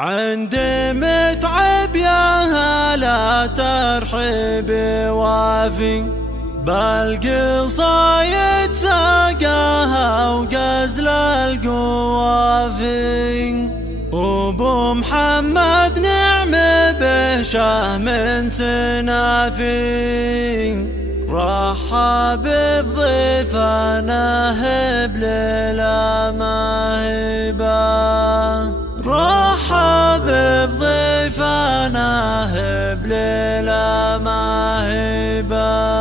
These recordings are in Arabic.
عندي متعب يا هلا ترحيب وافي، بالقصايد ساقاها وغزل القوافي، وابو محمد نعم به شهم سنافي، رحب بضيفنا هب ليلة ماهبة، رحب بضيفنا هب ليلة ماهبة.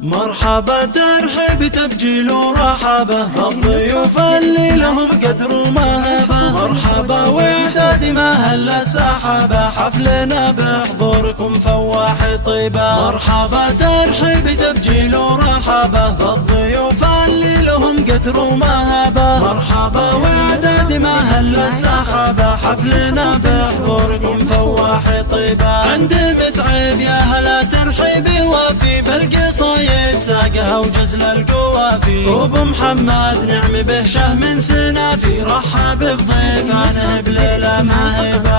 مرحبا ترحب تبجيل ورحبة بالضيوف اللي لهم قدر ومهبة، مرحبا واعداد ما هلا سحبة حفلنا بحضوركم فواح طيبة، مرحبا ترحب تبجيل ورحبة بالضيوف اللي لهم قدر ومهبة، مرحبا واعداد ما هلا سحبة حفلنا بحضوركم فواح طيبة. عندي متعب يا هلا ترحيبي وافي، بالقصايد ساقها وجزل القوافي، وابو محمد نعم به شهم سنافي، رحب بضيفانه بليلة ماهبة.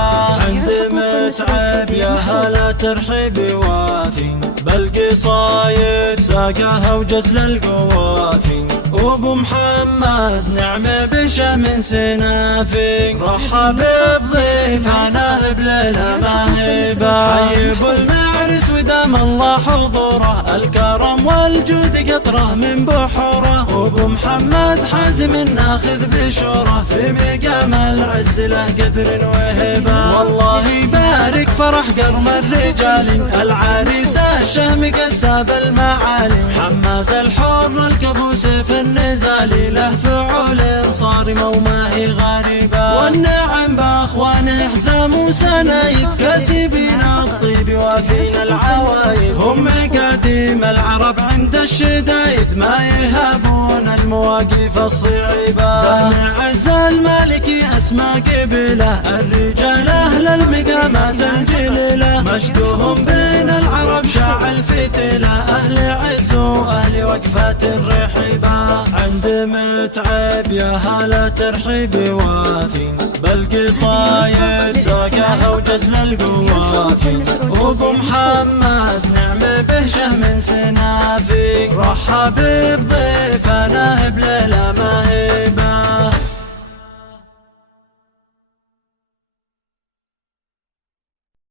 عندي متعب يا هلا ترحيبي وافي، بالقصايد ساقها وجزل القوافي، وابو محمد نعم بشهم سنافي، رحب بضيفانه بليلة ماهبة. حيب المعرس ودام الله حضوره، الكرم والجود قطره من بحوره، وابو محمد حازم ناخذ بشوره، في مقام العز له قدر وهبه. والله يبارك فرح قرم الرجال، العريس الشهم قساب المعالي، محمد الحر الكفوس في النزال، له فعول صارمة وما هي غريبة، والنعم باخوانه حزام وسنايد، كاسبين الطيب وافين العوايد، هم قديم العرب عند الشدايد، ما يهابون المواقف الصعيبة. بني عز المالكي اسمى قبله، الرجال اهل المقامات الجليلة، مجدهم بين العرب شاع الفتيلة، اهل عز واهل وقفات الرحيبة. عند متعب يا هلا ترحيبي وافي، بالقصايد ساقها وجزل القوافي، وابو محمد نعم به شهم سنافي، رحب بضيفنا بليلة ماهبة.